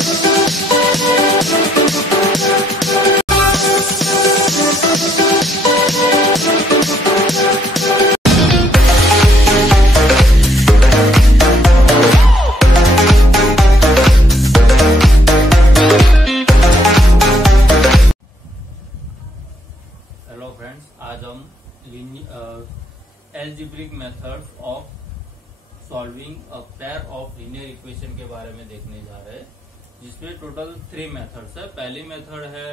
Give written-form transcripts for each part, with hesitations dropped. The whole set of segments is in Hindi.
हेलो फ्रेंड्स, आज हम algebraic methods of solving a pair of linear equation के बारे में देखने जा रहे हैं, जिसमें टोटल 3 मेथड्स है। पहली मेथड है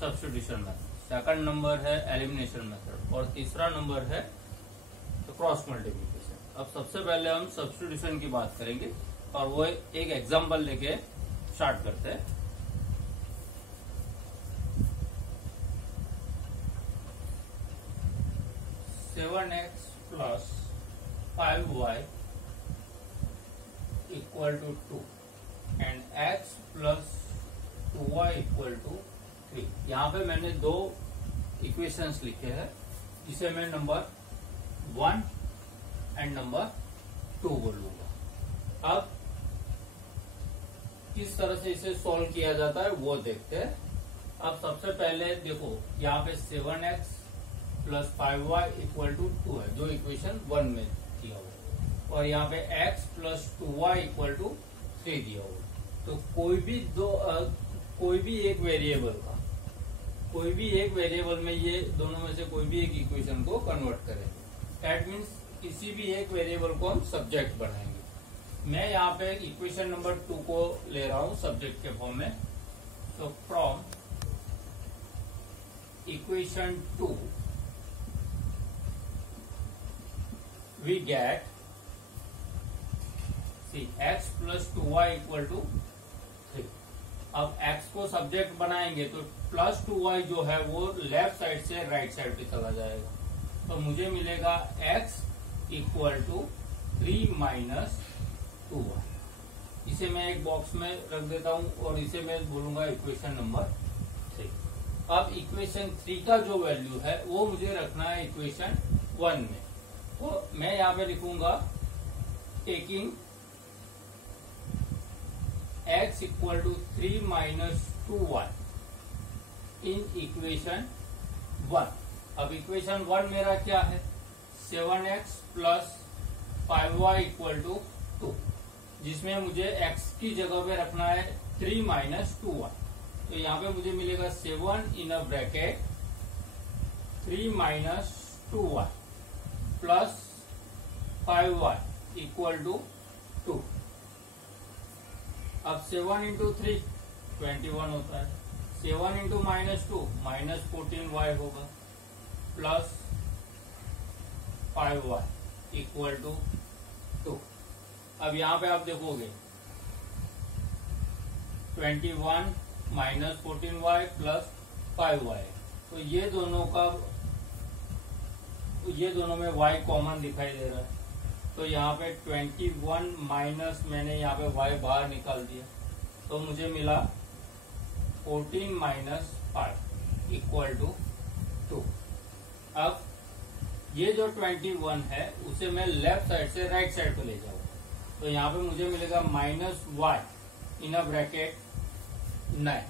सब्स्टिट्यूशन मेथड, सेकंड नंबर है एलिमिनेशन मेथड और तीसरा नंबर है क्रॉस मल्टीप्लिकेशन। अब सबसे पहले हम सब्स्टिट्यूशन की बात करेंगे और वो एक एग्जाम्पल लेके स्टार्ट करते हैं। Seven X plus 5y equal to 2 and x plus 2y equal to 3। यहाँ पे मैंने 2 इक्वेशंस लिखे हैं, जिसे मैं नंबर 1 एंड नंबर 2 बोलूंगा। अब किस तरह से इसे सॉल्व किया जाता है वो देखते हैं। अब सबसे पहले देखो, यहाँ पे 7x plus 5y equal to 2 है, जो इक्वेशन 1 में दिया हुआ, और यहाँ पे x plus 2y equal to 3 दिया हुआ। तो कोई भी एक वेरिएबल में ये दोनों में से कोई भी एक इक्वेशन को कन्वर्ट करेंगे। दैट मीन्स किसी भी एक वेरिएबल को हम सब्जेक्ट बनाएंगे। मैं यहाँ पे इक्वेशन नंबर 2 को ले रहा हूँ सब्जेक्ट के फॉर्म में। तो from equation 2 we get x plus 2y equal to 3। अब x को सब्जेक्ट बनाएंगे तो प्लस 2y जो है वो लेफ्ट साइड से राइट साइड पे चला जाएगा। तो मुझे मिलेगा x equal to 3 minus 2y। इसे मैं एक बॉक्स में रख देता हूं और इसे मैं बोलूंगा इक्वेशन नंबर 3। अब इक्वेशन 3 का जो वैल्यू है वो मुझे रखना है इक्वेशन 1 में। तो मैं यहाँ पे लिखूंगा taking x equal to 3 minus 2y in equation 1। अब इक्वेशन 1 मेरा क्या है, 7x plus 5y equal to 2, जिसमें मुझे x की जगह पे रखना है 3 माइनस 2y। तो यहाँ पे मुझे मिलेगा 7 in a bracket 3 minus 2y plus 5y equal to 2। अब 7 इंटू 3 21 होता है, 7 इंटू माइनस 2 माइनस 14y होगा, प्लस 5y इक्वल टू 2। अब यहाँ पे आप देखोगे 21 माइनस 14y प्लस 5y, तो ये दोनों में y कॉमन दिखाई दे रहा है। तो यहाँ पे 21 माइनस मैंने यहाँ पे y बाहर निकाल दिया, तो मुझे मिला 14 माइनस 5 इक्वल टू 2। अब ये जो 21 है उसे मैं लेफ्ट साइड से राइट साइड पे ले जाऊंगा। तो यहाँ पे मुझे मिलेगा minus y in a bracket 9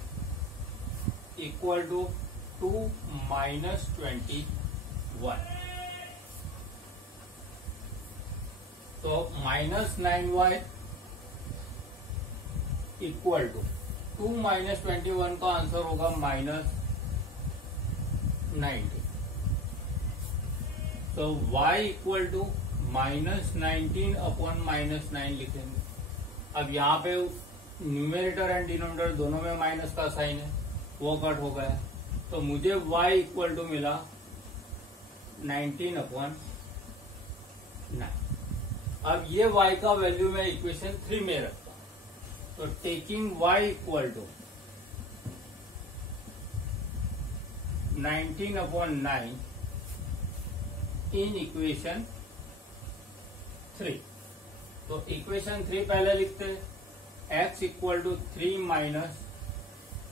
equal to 2 minus 21। तो minus 9y equal to 2 minus 21 का आंसर होगा माइनस 90। तो y equal to minus 19 upon minus 9 लिखेंगे। अब यहाँ पे न्यूमेरेटर एंड डिनोमिनेटर दोनों में माइनस का साइन है, वो कट हो गया। तो मुझे y इक्वल टू मिला 19 अपॉन 9। अब ये y का वैल्यू मैं इक्वेशन 3 में रखता हूं। तो taking y equal to 19 upon 9 in equation 3। तो इक्वेशन 3 पहले लिखते हैं, x equal to 3 minus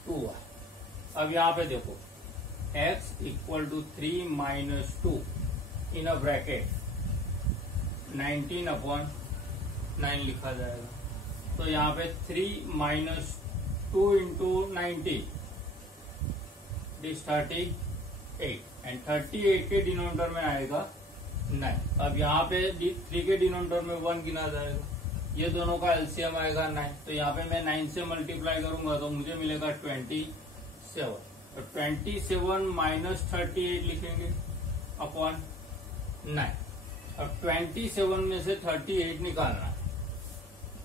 2y। अब यहाँ पे देखो x equal to 3 minus 2 in a bracket 19 upon 9 लिखा जाएगा। तो यहाँ पे 3 माइनस 2 इंटू 90 इज 38 एंड 38 के डिनोमिनेटर में आएगा 9। अब यहाँ पे 3 के डिनोमिनेटर में 1 गिना जाएगा, ये दोनों का एलसीएम आएगा 9। तो यहाँ पे मैं 9 से मल्टीप्लाई करूंगा तो मुझे मिलेगा 27। तो 27 माइनस 38 लिखेंगे अपॉन 9। अब 27 में से 38 निकालना है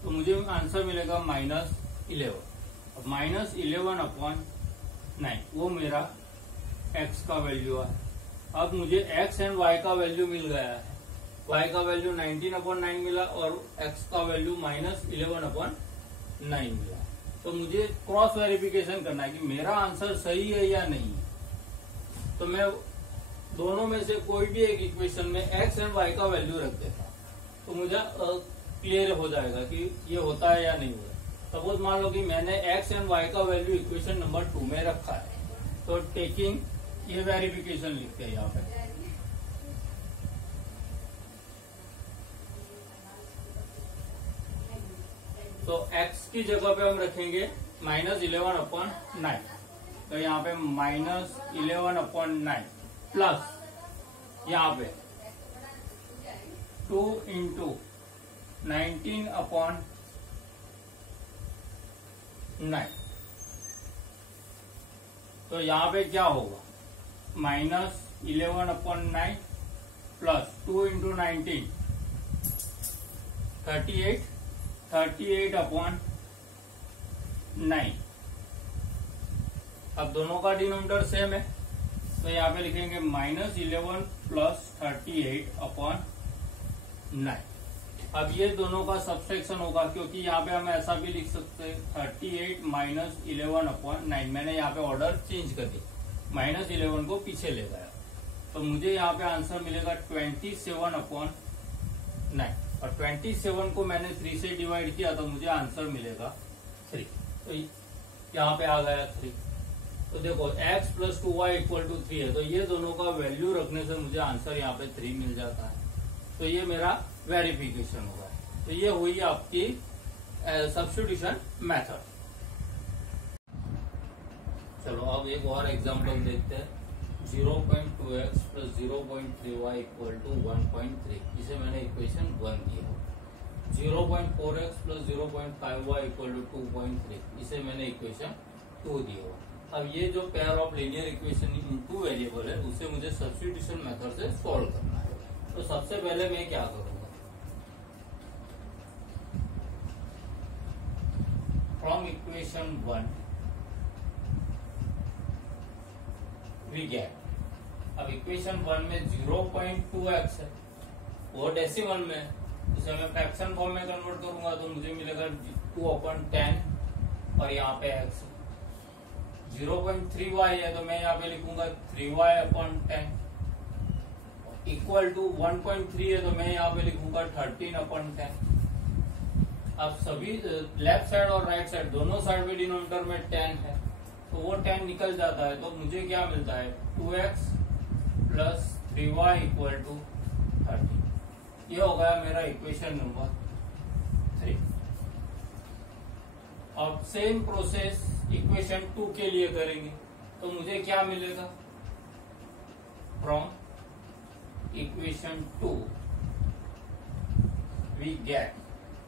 तो मुझे आंसर मिलेगा -11। अब -11 अपॉन 9 वो मेरा x का वैल्यू है। अब मुझे x एंड y का वैल्यू मिल गया है। y का वैल्यू 19/9 मिला और x का वैल्यू -11/9 मिला। तो मुझे क्रॉस वेरिफिकेशन करना है कि मेरा आंसर सही है या नहीं। तो मैं दोनों में से कोई भी एक इक्वेशन में x एंड y का वैल्यू रख देता हूँ तो मुझे क्लियर हो जाएगा कि ये होता है या नहीं होता। सपोज मान लो कि मैंने x एंड y का वैल्यू इक्वेशन नंबर 2 में रखा है, तो टेकिंग ये वेरिफिकेशन लिखते हैं यहाँ पे। तो x की जगह पे हम रखेंगे -11/9। तो यहाँ पे -11/9 प्लस यहाँ पे 2 इंटू 19/9। तो यहाँ पे क्या होगा, -11/9 प्लस 2 इंटू 19 38/9। अब दोनों का डिनोमिनेटर सेम है तो यहाँ पे लिखेंगे -11 प्लस 38/9। अब ये दोनों का सब्सट्रैक्शन होगा क्योंकि यहाँ पे हम ऐसा भी लिख सकते हैं 38 - 11/9। मैंने यहाँ पे ऑर्डर चेंज कर दी, -11 को पीछे ले गया। तो मुझे यहाँ पे आंसर मिलेगा 27/9 और 27 को मैंने 3 से डिवाइड किया तो मुझे आंसर मिलेगा 3। तो यहाँ पे आ गया 3। तो देखो x + 2y = 3 है, तो ये दोनों का वैल्यू रखने से मुझे आंसर यहाँ पे 3 मिल जाता है। तो ये मेरा वेरिफिकेशन होगा। तो ये हुई आपकी सब्स्टिट्यूशन मेथड। चलो अब एक और एग्जांपल देखते हैं। 0.2x + 0.3y = 1.3। इसे मैंने इक्वेशन 1 दिया। 0.4x + 0.5y = 2.3। इसे मैंने इक्वेशन 2 दिया। अब ये जो pair of linear equation in 2 variable है उसे मुझे सब्स्टिट्यूशन मेथड से सॉल्व करना है। तो सबसे पहले मैं क्या करूंगा, फ्रॉम इक्वेशन 1 वी गेट। अब इक्वेशन 1 में 0.2x है, वो डेसिमल में, इसे मैं फ्रैक्शन फॉर्म में कन्वर्ट करूंगा तो मुझे मिलेगा 2/10 और यहाँ पे x। 0.3y है तो मैं यहाँ पे लिखूंगा 3y/10 इक्वल टू 1.3 है तो मैं यहाँ पे लिखूंगा 13/10। अब सभी लेफ्ट साइड और राइट साइड दोनों साइड में डिनोमिनेटर में 10 है तो वो 10 निकल जाता है। तो मुझे क्या मिलता है 2x + 3y = 30। ये हो गया मेरा इक्वेशन नंबर 3। और सेम प्रोसेस इक्वेशन 2 के लिए करेंगे तो मुझे क्या मिलेगा, फ्रॉम इक्वेशन 2 वी गेट।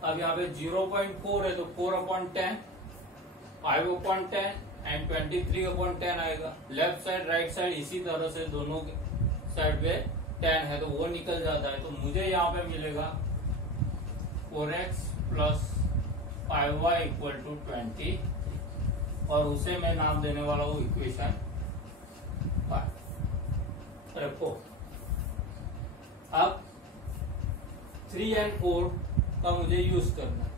अब यहाँ पे 0.4 है तो 4/10, 5/10 एंड 23/10 आएगा। लेफ्ट साइड राइट साइड इसी तरह से दोनों साइड पे 10 है तो वो निकल जाता है। तो मुझे यहाँ पे मिलेगा 4x + 5y = 20 और उसे मैं नाम देने वाला हूँ इक्वेशन 5। रखो। अब 3 और 4 का मुझे यूज करना है।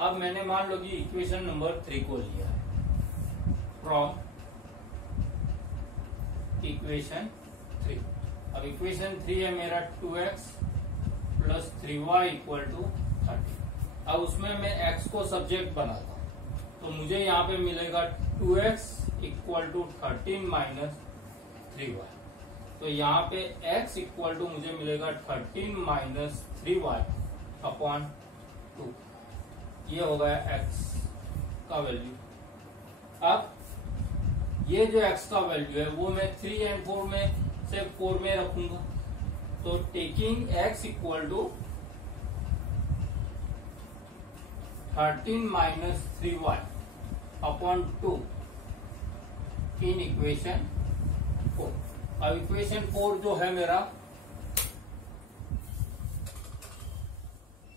अब मैंने मान लो कि इक्वेशन नंबर 3 को लिया है फ्रॉम इक्वेशन 3। अब इक्वेशन 3 है मेरा 2x + 3y = 30। अब उसमें मैं x को सब्जेक्ट बनाता हूं तो मुझे यहाँ पे मिलेगा 2x = 13 - 3y। तो यहाँ पे x = मुझे मिलेगा 13 - 3y/2। ये हो गया x का वैल्यू। अब ये जो x का वैल्यू है वो मैं 3 और 4 में से 4 में रखूंगा, तो taking x equal to 13 minus 3y upon 2 in equation 4। अब इक्वेशन 4 जो है मेरा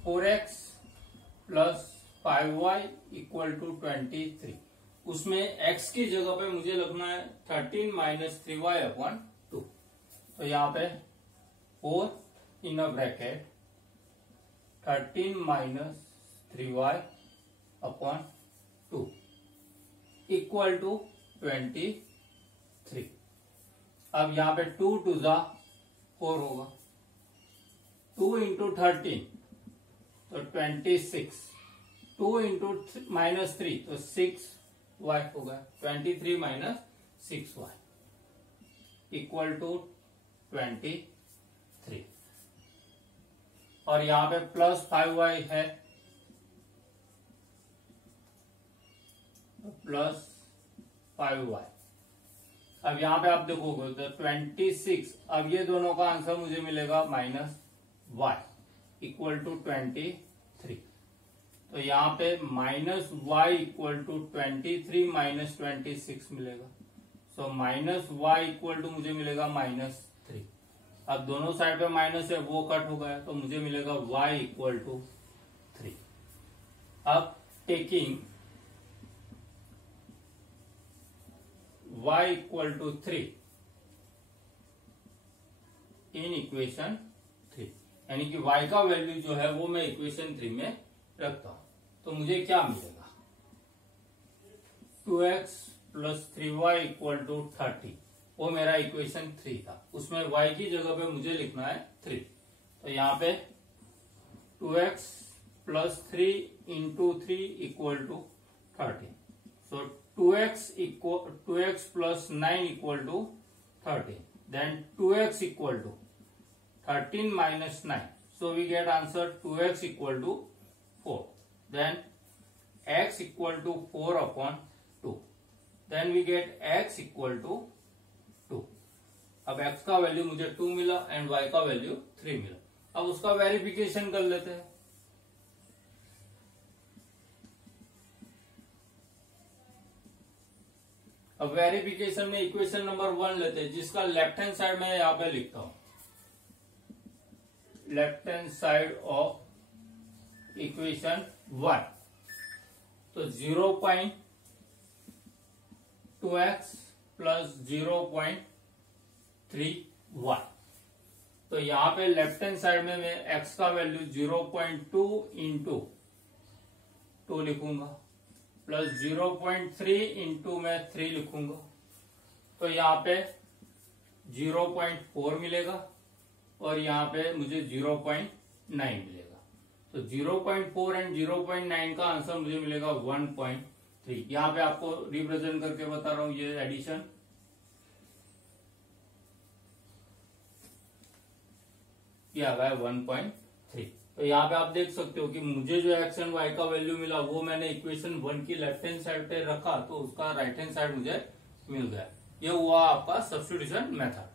4x plus 5y equal to 23, उसमें x की जगह पे मुझे लिखना है 13 माइनस 3y अपॉन 2। तो यहाँ पे 4 in a bracket 13 minus 3y upon 2 equal to 23। अब यहाँ पे 2 टू जा 4 होगा, 2 इंटू 13 तो 26, 2 इंटू माइनस 3 तो 6y होगा, 23 माइनस 6y इक्वल टू 23। और यहाँ पे प्लस 5y है, प्लस 5y। अब यहाँ पे आप देखोगे तो 26, अब ये दोनों का आंसर मुझे मिलेगा माइनस y इक्वल टू 23। तो यहाँ पे minus y equal to 23 minus 26 मिलेगा। So minus y equal to मुझे मिलेगा माइनस 3। अब दोनों साइड पे माइनस है वो कट हो गया, तो मुझे मिलेगा y इक्वल टू 3। अब taking y equal to 3 in equation 3, यानी कि y का वैल्यू जो है वो मैं इक्वेशन 3 में रखता हूं, तो मुझे क्या मिलेगा 2x plus 3y equal to 30, वो मेरा इक्वेशन 3 था। उसमें y की जगह पे मुझे लिखना है 3, तो यहाँ पे 2x plus 3 into 3 equal to 30। So 2x plus 9 equal to 30, then 2x equal to 13 minus 9. So we get answer 2x equal to 4. Then x equal to 4 upon 2. Then we get x equal to 2. अब x का वैल्यू मुझे 2 मिला एंड y का वैल्यू 3 मिला। अब उसका वेरिफिकेशन कर लेते हैं। अब वेरिफिकेशन में इक्वेशन नंबर 1 लेते हैं, जिसका लेफ्ट हैंड साइड में यहाँ पे लिखता हूं, left hand side of equation 1। तो 0.2x प्लस 0.3y। तो यहां पे लेफ्ट हैंड साइड में मैं x का वैल्यू 0.2 इंटू 2 लिखूंगा, प्लस 0.3 इंटू मैं 3 लिखूंगा। तो यहाँ पे 0.4 मिलेगा और यहाँ पे मुझे 0.9 मिलेगा। तो 0.4 एंड 0.9 का आंसर मुझे मिलेगा 1.3। यहाँ पे आपको रिप्रेजेंट करके बता रहा हूं, ये एडिशन किया गया है 1.3। तो यहाँ पे आप देख सकते हो कि मुझे जो एक्स एंड वाई का वैल्यू मिला वो मैंने इक्वेशन 1 की लेफ्ट हैंड साइड पे रखा, तो उसका राइट हैंड साइड मुझे मिल गया। ये हुआ आपका सब्स्टिट्यूशन मेथड।